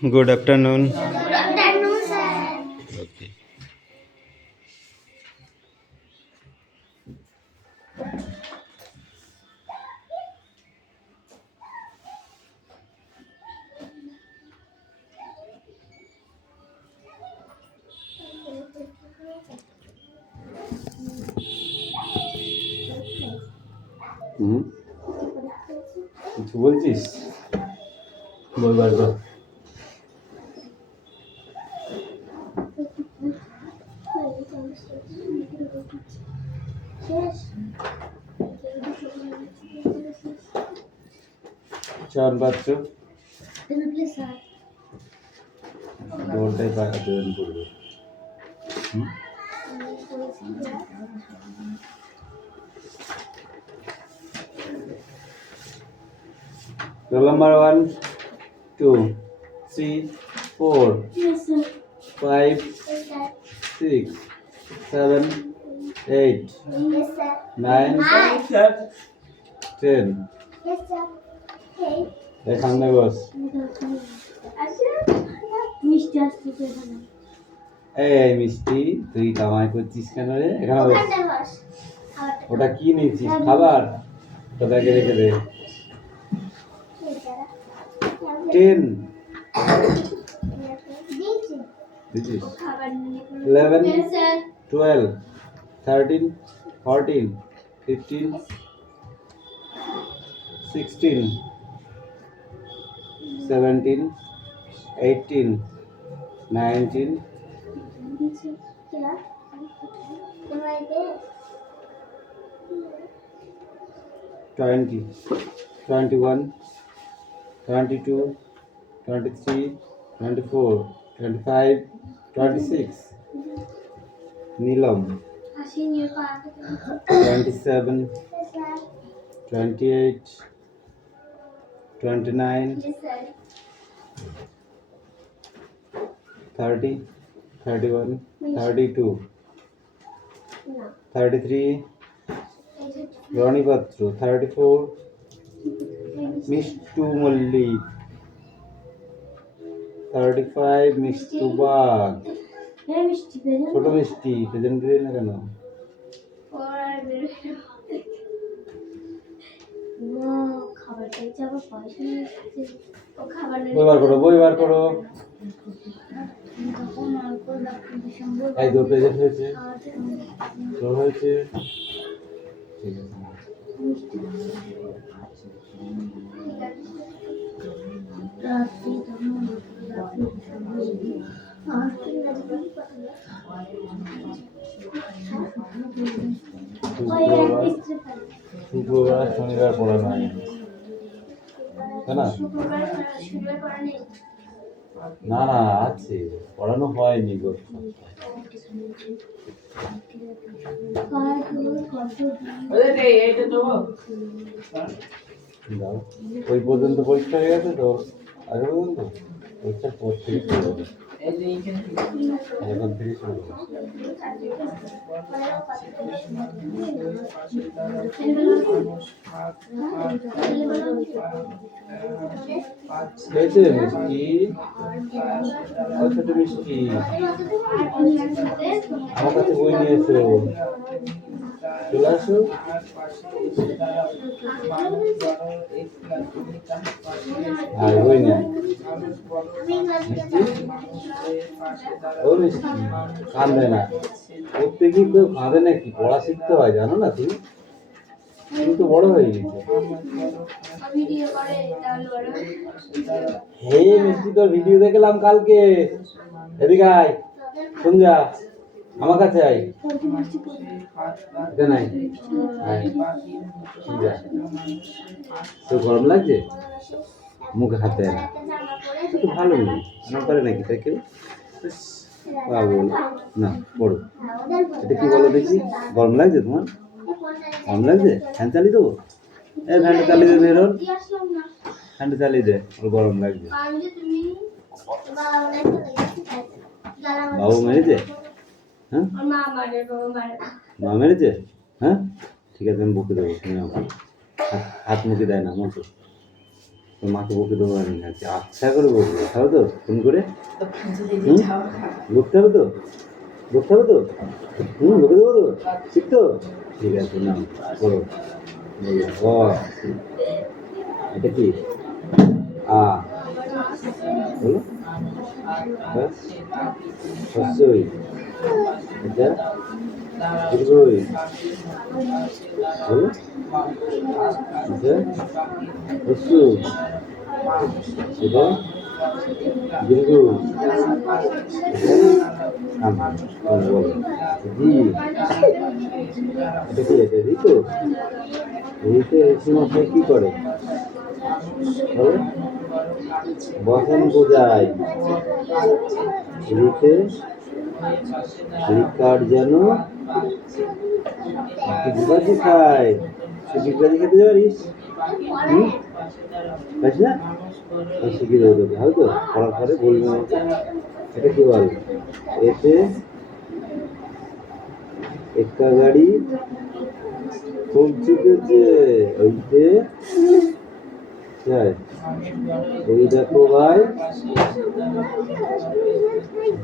Good afternoon. Good afternoon, sir. Okay. হুম কিছু বলছিস বল বার কর। চল বাচ্চা দৌড়টাই জয়েন করবে। Roll number 1, 2, 3, 4, Yes, sir. 5, Yes, sir. 6, 7, 8, Yes, sir. 9, Hi. 10. Yes, sir. Hey. এই সামনে বস। মিষ্টি আসতেছে এখানে। এই মিষ্টি তুই কামাই করছিস কেন রে? এখানে বস। ওখানটায় বস। ওটা কি নিয়েছিস খাবার? তো ব্যাগে রেখে দে। 10 দিছিস? 11, Yes, sir. 12, 13, 14, 15, 16, 17, 18, 19, 20, 21, 22, 23, 24, 25, 26, Neelam, 27, 28, 29, 30, 31, 32, 33, Ronnie Patru, 34, Mishtu Mallik, 35, Mishtu Bag, ছোট মিষ্টি প্রেজেন্ট দিলি না কেন? বই বার করো। এই তো প্রেজেন্ট হয়েছে তোর হয়েছে ঠিক আছে। শুক্রবার শনিবার পড়া নাই তাই না? না না আছে পড়ানো হয়নি গো। ওই পর্যন্ত পরীক্ষা হয়ে গেছে তো আগে পর্যন্ত পরীক্ষার পর থেকে শুরু হবে। এখন থেকে শুরু হবে। খেয়েছে মিষ্টি ছোট মিষ্টি আমার কাছে বই নিয়ে এসো চলে আসো। আর বই নেই ও মিষ্টি কাঁদবে না প্রত্যেকেই কেউ কাঁদে নাকি পড়া শিখতে হয় জানো না তুমি? তুমি তো বড় হয়ে গেছে। হে মিষ্টি তোর ভিডিও দেখলাম কালকে এদিকে আয় সন্ধ্যা আমার কাছে আয় এখানে আয় সন্ধ্যা তোর গরম লাগছে মুখে হাত দেয় না তো ভালো নেই আমার করে নাকি তাই কেউ পাগল না বড় এটা কি বলো দেখি গরম লাগছে তোমার গরম লাগছে ফ্যান চালিয়ে দেবো এই ফ্যানটা চালিয়ে দে বেরোন ফ্যানটা চালিয়ে দে ওর গরম লাগছে বাবু মেরেছে হ্যাঁ মা মেরেছে হ্যাঁ ঠিক আছে আমি বকে দেবো তুমি আমার হাত মুখে দেয় না মতো তোর মাকে বকে দেবো আমি আজকে, আচ্ছা করে বকবো, হবে তো ফোন করে? বকতে হবে তো, বকতে হবে তো, বকে দেবো তো, ঠিক তো? ঠিক আছে, না বলো, বলো। এটা কি? আ বলো। হ্যাঁ, হস্যই। এটা দীর্ঘই। বলো। এটা হস্য। এটা দীর্ঘ। বলো। জি। এটা কি? এটা ঋতু। ঋতু ঋষিমশাই কি করে? বলো। বসন বোঝায়। ঋতে রিকার যেন বিভাজি খায়। তুই বিভাজি খেতে পারিস? পারিস না? আমি শিখিয়ে দেবো তোকে, হবে তো? পড়ার পরে বলবি আমাকে। এটা কি বল? এতে একা গাড়ি খুব চুকেছে, ওইতে ওই দেখো ভাই।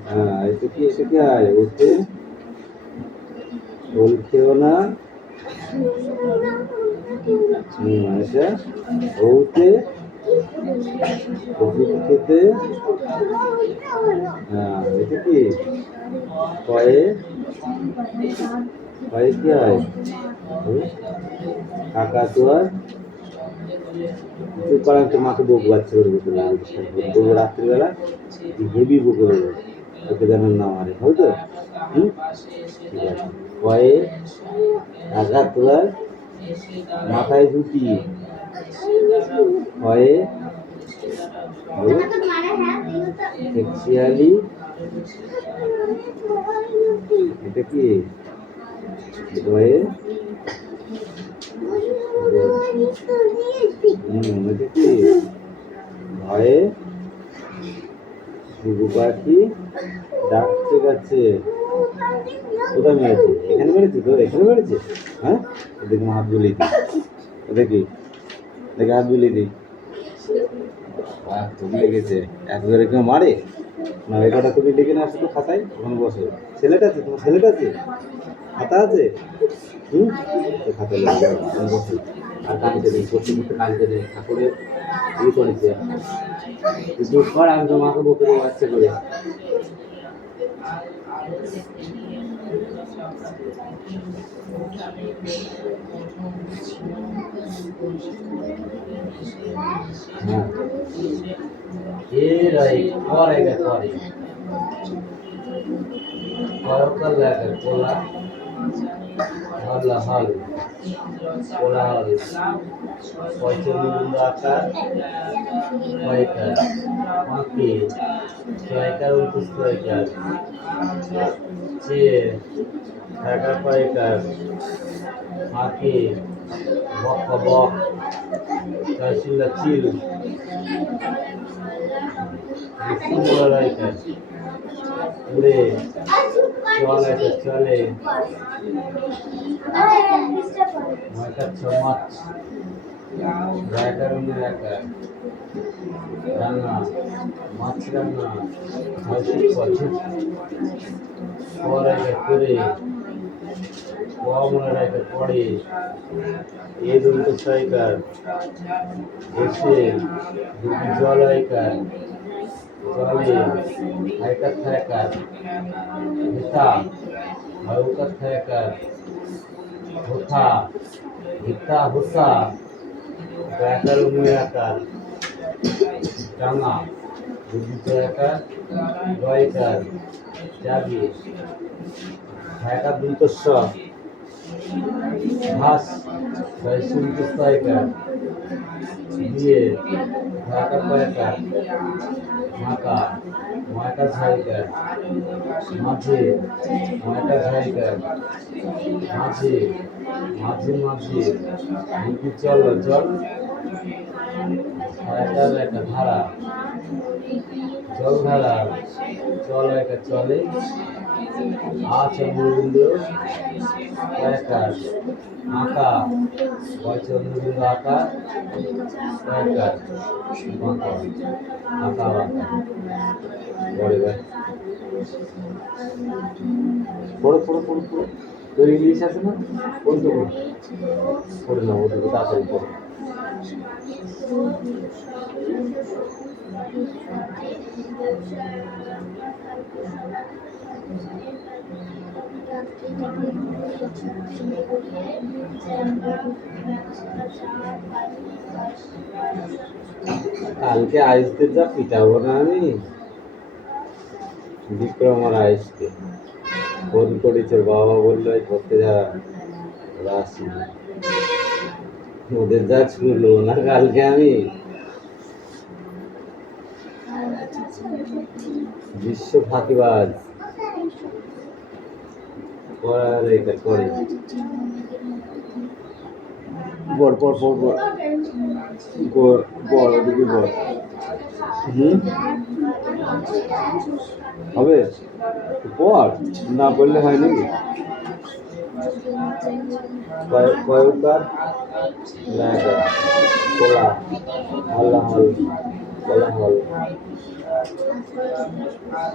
হ্যাঁ, এটা কি? এটা কি হয়? ওতে ওল খেও না। এটা ওতে ওষুধ খেতে। হ্যাঁ, এটা কি? কয়ে কয়ে কি হয়? কাকা তো আর চুপ করা, একটু মাকে বকবো, বাচ্চা করে বকবো, বকবো রাত্রিবেলা, হেভি বকে দেবো ওকে, যেন না মারে, হবে তো? ঠিক আছে। কয়ে কাকা তোলার মাথায় জুটি। কয়ে শিয়ালি। এটা কি? কয়ে এটা কি? ভয়ে ঘুঘু পাখি ডাকতে গেছে। কোথায় মেরেছে? এখানে মেরেছে তো, এখানে মেরেছে। হ্যাঁ, দেখুন হাত বুলিয়ে দিই, দেখি দেখে হাত বুলিয়ে দিই। তুমি লেগেছে একবারে, কেউ মারে না? এই কটা তুমি লিখে নিয়ে আসো তো খাতায়, ওখানে বসো। ছেলেটা আছে? তোমার ছেলেটা আছে? খাতা আছে? খাতা লেগে বসো। আর কালিতে নেই, করতে করতে কালিতে নেই, ঠাকুরের ই করেছে। দুধ কর, আমি তো মাকে বকে দেবো বাচ্চা করে। হ্যাঁ, এরাই করে করে করকল লাগে কোলা হল হল কোলা হল পয়চন্দ্র আকার কয়কার মাকে কয়কার উন্তুষ্ট কয়কার চেয়ে ঢাকা কয়কার মাকে বক বক তহসিলদার চিল রাইকার উড়ে চলে চলে মাইকার ছমাচ ব্যাকরণের একা রান্না মাছ রান্না হাসি পথে পরে করে মনে রাখে পড়ে এ দন্ত সাইকার এসে দুটি জল আইকার জলে হাইকার থাকার হিতা হাউকার থাকার হোথা হিতা হোসা ব্যাকরণের আকার টানা দুটি আকার জয়কার চাবি ঢাকা দুন্তস্ব ঘাস দিয়ে ঢাকা কয়েকার ঢাকা ময়কা ঝাইকার মাঝে ময়কা ঝাইকার মাঝে মাঝে মাঝে দুটি চল জল একার একটা ধারা জল ধারা চল একা চলে আ চন্দ্রবিন্দু একার আঁকা ওই চন্দ্রবিন্দু আঁকা একার বাঁকা আঁকা বাঁকা পড়ে ভাই পড়ো পড়ো পড়ো পড়ো তোর ইংলিশ আছে না কোনটা পড়ো পড়ে না ওটুকু তাড়াতাড়ি পড়ো কালকে আইসতে যা পিটাবো না আমি বিক্রম আর আইসকে ফোন করেছে বাবা বললো এই করতে যা রাশি ওদের যা ছুলো না কালকে আমি বিশ্ব ফাঁকিবাজ করার এটা করে বড় পড় পড় পড় বড় দিকে বড় হবে পড় না পড়লে হয় নাকি কয়কার কোলা আল্লাহ কোলাহল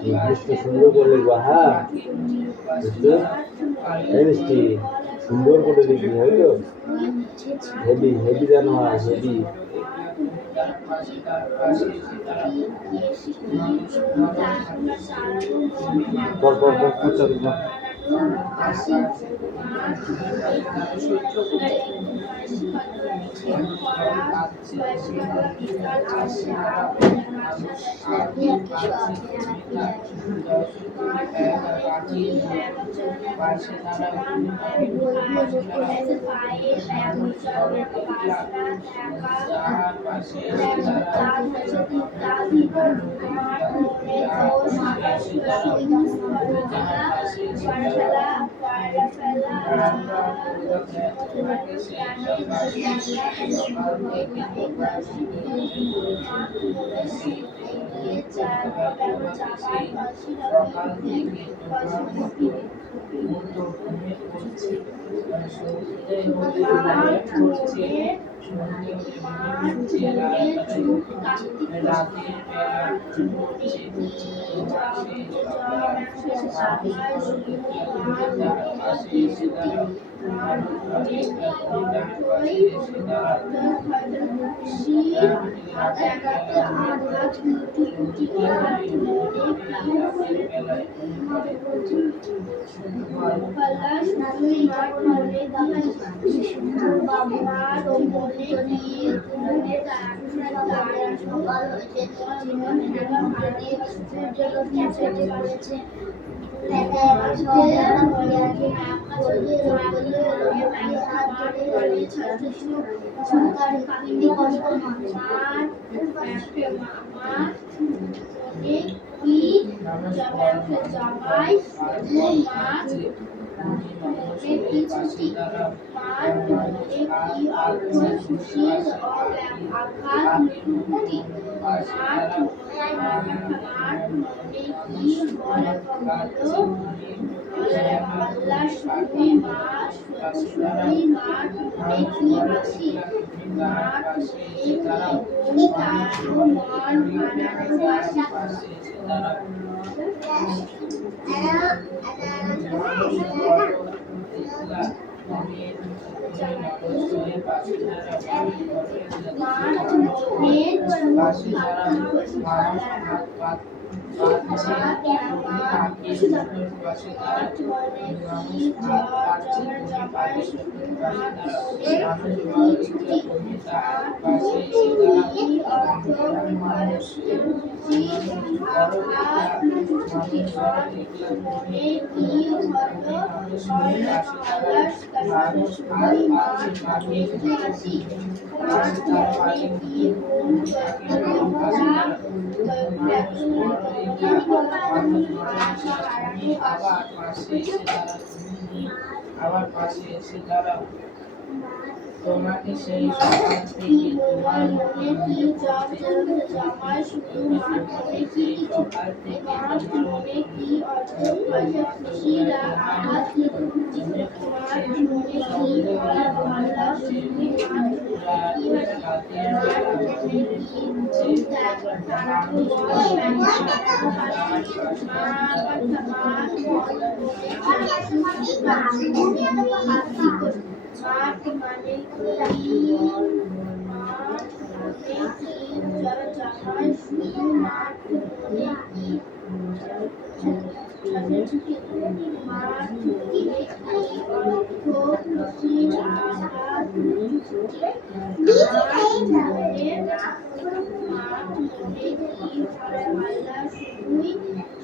নির্দিষ্ট সুন্দর করে লিখবা হ্যাঁ মিষ্টি সুন্দর করে লিখবি হয়তো হেভি হেভি যেন হয় হেভি পর পর পর পর চল আবার পাশে এসে দাঁড়াও তোমাকে সেই সকাল থেকে তোমার মনে কি জামাই শুধু মার মনে কি সকাল থেকে তোমার মনে কি অদ্ভুত ভাষা খুশিরা আঘাত মার মনে কি ভালো শুধু মার কি মার মনে কি মাঠ মানে কি মাঠ মানে কি জামাই শুধু মাঠ মানে কি মাঠ মানে কি অর্থ খুশির আঘাত মাঠ মনে কি ভালো শুধুই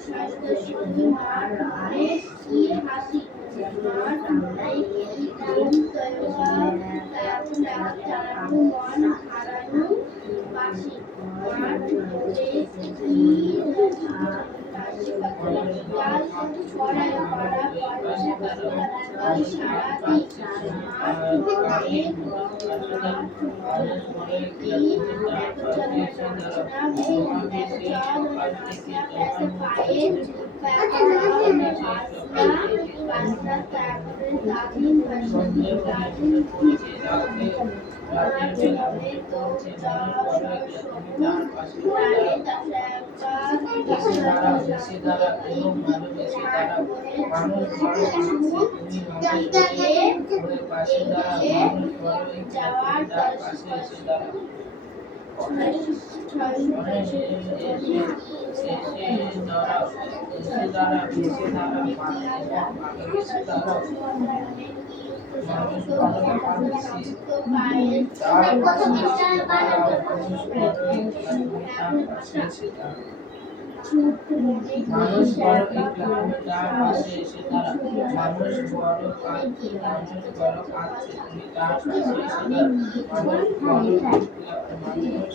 স্বাস্থ্য শুধু মাঠ মানে কি হাসি মাঠ মানে কি ঘুম তাড়ানো মন হারানো বাসি মাঠ মনে কি ছড়াই পড়া সারাটি মানুষ বড় একলা তুমি তার পাশে এসে দাঁড়াও মানুষ বড় কাঁদছে তুমি তার পাশে এসে দাঁড়াও মানুষ বড় একলা মানুষ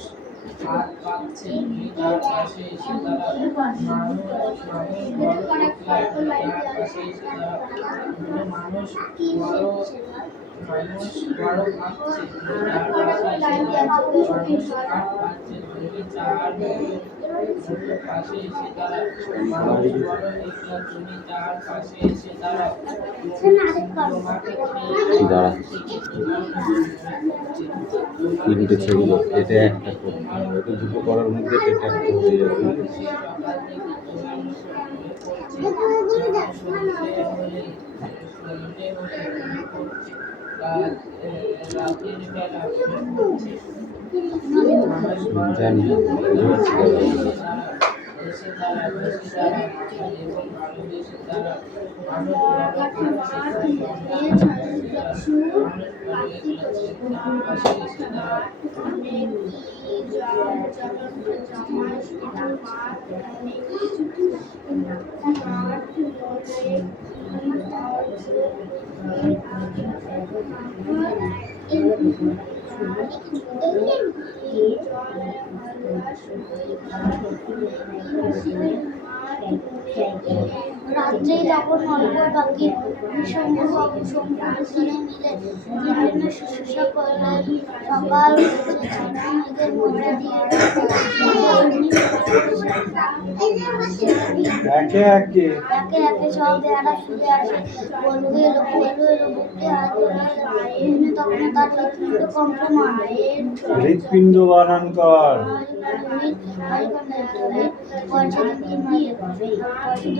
হাত পাচ্ছে তুমি তার পাশে এসে দাঁড়াও মানুষ বড় একলা তুমি তার পাশে এসে দাঁড়াও মানুষ বড় কাঁদছে তুমি তার পাশে এসে দাঁড়াও মানুষ হাত পাচ্ছে তুমি তার পাশে এসে দাঁড়াও মানুষ বড় একলা তুমি তার পাশে এসে দাঁড়াও তোমাকে দাঁড়া তিনটে ছবি এটা একটা করতে হবে এটা দুটো করার মধ্যে এটা একটা হয়ে যাবে জানি রাত্রে তখন অল্প বাকি শম্ভুবাবু শম্ভুজনে মিলে বিভিন্ন শুশ্রূষা করলেন। সকাল মেঘের মধ্যে দিয়ে একে একে একে একে সব বেড়া ফিরে আসে। বলু এলো বুকে হাত ধরে তখন তার হৃৎপিণ্ড কম্পমান হৃৎপিণ্ড বানান কর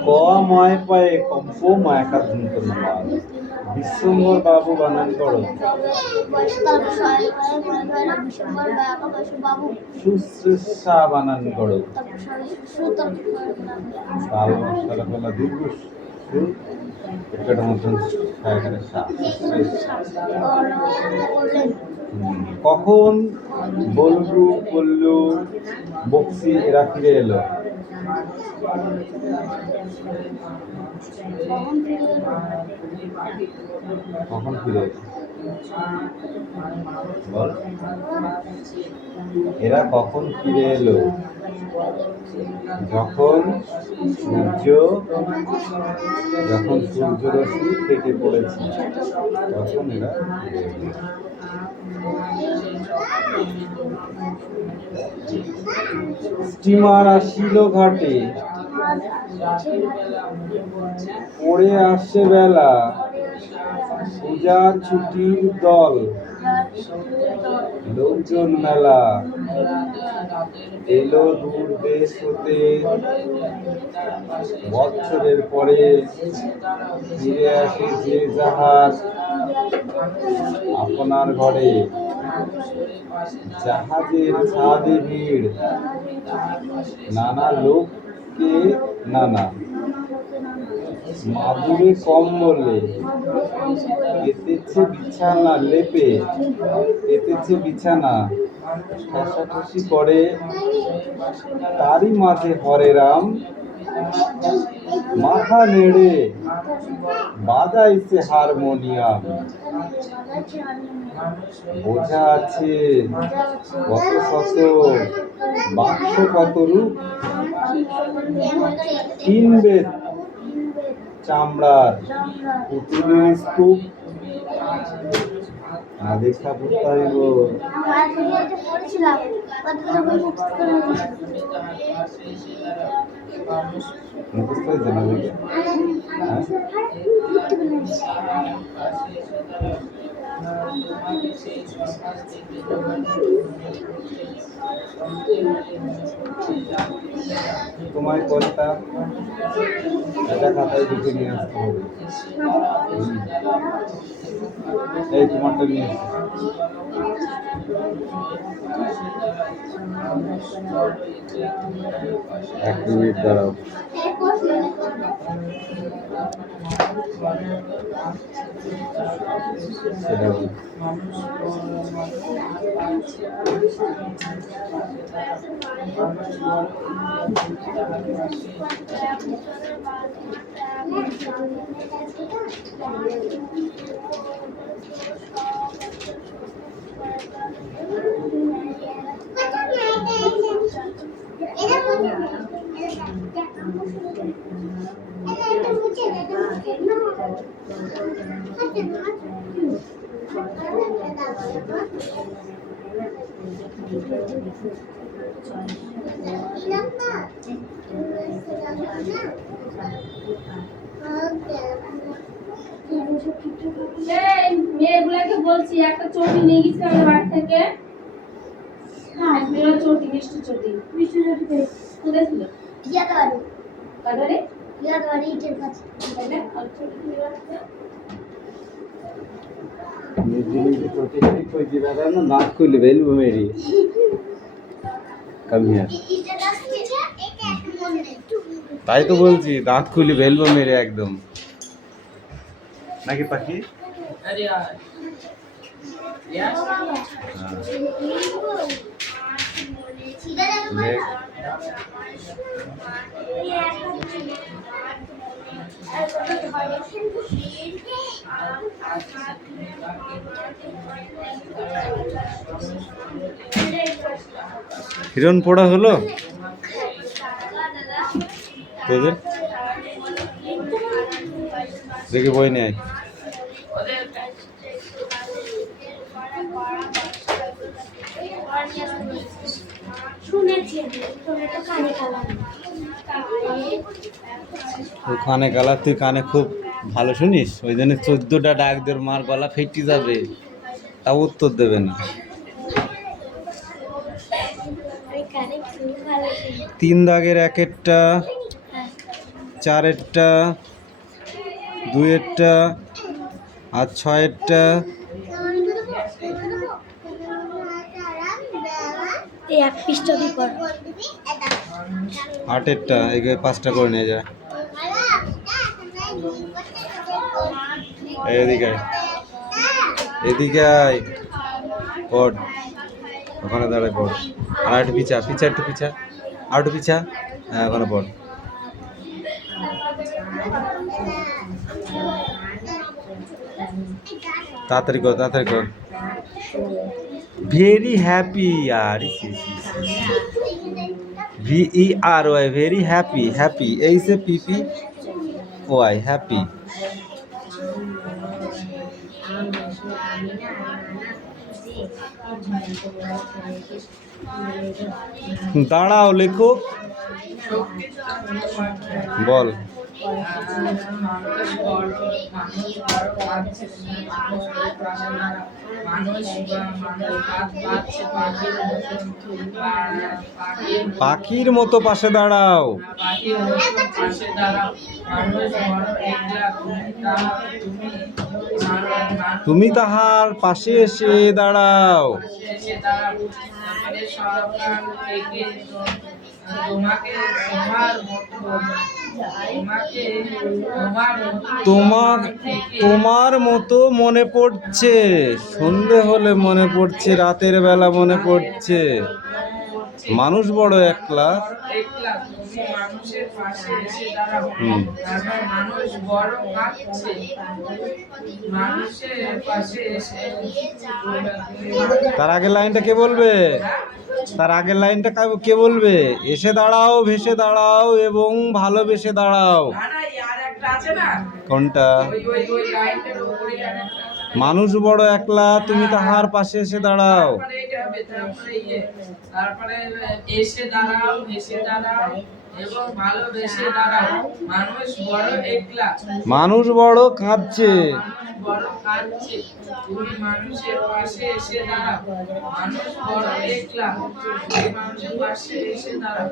ক ময় পায়ে কম্প মায়াকার ধুন্ত নমাল বিশ্বম্বর বাবু বানান করো শুশ্রূষা বানান করো সালাফলা দীর্ঘ এটার মতন কখন বললু বললু বক্সি এরা ফিরে এলো কখন ফিরে এলো বল, এরা কখন ফিরে এলো? যখন সূর্যরশ্মি কেটে পড়েছে, তখন এরা ফিরে এলো। স্টিমার আসিল ঘাটে, পড়ে আসছে বেলা, পূজার ছুটির দল, লোকজন মেলা, এলো দূর দেশ হতে, বৎসরের পরে ফিরে আসে যে যাহার আপনার ঘরে। জাহাজের ছাদে ভিড়, নানা লোককে নানা, মাদুরে কম্বলে পেতেছে বিছানা লেপে, পেতেছে বিছানা ঠেসাঠেসি করে, তারই মাঝে হরে রাম মাথা নেড়ে বাজাইছে হারমোনিয়াম। বোঝা আছে কত শত, বাক্স কত রূপ, কিনবে চামড়ার পুতুলের স্তূপ। না দেখা পড়তে হইব, মুখস্থ হয়েছে না দেখে? তোমায় কলটা এটা খাতায় লিখে নিয়ে আসতে হবে। এই তোমারটা নিয়ে এক মিনিট দাঁড়াও। সেটা মেয়েগুলাকে বলছি একটা চটি নিয়ে গেছিলাম বাড়ি থেকে। একটা চটি, মিষ্টি চটি। মিষ্টি চটি কোথায় ছিল? কাদারে ইটের কাছে। नाक खुल बेल मेरी कम है। তাই তো বলছি, দাঁত খুলি ফেলবো মেরে একদম, নাকি পাখি? अरे यार यस হিরণ পড়া হলো তোদের? দেখে বই নেই। কানে গালা, তুই কানে খুব ভালো শুনিস, ওই জন্য 14টা ডাক তোর মার গলা ফেটে যাবে, তাও উত্তর দেবে না। 3 দাগের 1-এরটা, 4-এরটা, 2-এরটা আর 6-এরটা, 8-এরটা, এই 5টা করে নিয়ে যা। এদিকে আয়, এদিকে আয়, পড়, ওখানে দাঁড়ায় পড়। আর একটু পিছা, একটু পিছা, আর একটু পিছা, হ্যাঁ ওখানে পড়। তাড়াতাড়ি কর, তাড়াতাড়ি কর। ভেরি হ্যাপি আর VERY ভেরি হ্যাপি, হ্যাপি এই সে PPY হ্যাপি। দাঁড়াও লেখক, বল। পাখির মতো পাশে দাঁড়াও। তুমি তাহার পাশে এসে দাঁড়াও। তোমার মতো মনে পড়ছে, সন্ধে হলে মনে পড়ছে, রাতের বেলা মনে পড়ছে। মানুষ বড় একলা। তার আগের লাইনটা কে বলবে? তার আগের লাইনটা কে বলবে? এসে দাঁড়াও, ভেসে দাঁড়াও এবং ভালোবেসে দাঁড়াও। কোনটা? মানুষ বড় একলা, তুমি তাহার পাশে এসে দাঁড়াও। তারপরে এসে দাঁড়াও, এসে দাঁড়াও এবং ভালোবেসে দাঁড়াও। মানুষ বড় একলা, মানুষ বড় কাঁদছে, বড় কাঁদছে, তুমি মানুষের পাশে এসে দাঁড়াও। মানুষ বড় একলা, তুমি মানুষের পাশে এসে দাঁড়াও।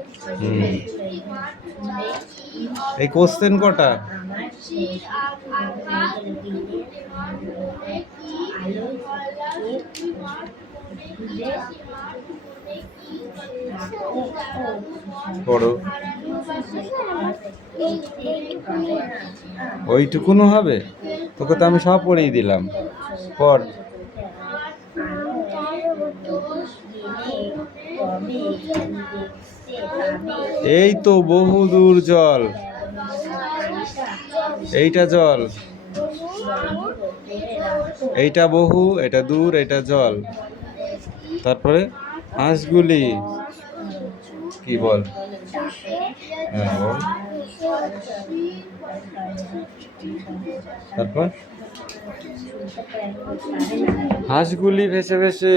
এই কোশ্চেন কটা? পড়ো। ওইটুকুনো হবে? তোকে তো আমি সব পড়িয়ে দিলাম। পড়। এই তো বহু দূর জল, এইটা জল, এইটা বহু, এটা দূর, এটা জল। তারপরে হাঁসগুলি কি বল? হ্যাঁ বল। তারপর হাঁসগুলি ভেসে ভেসে।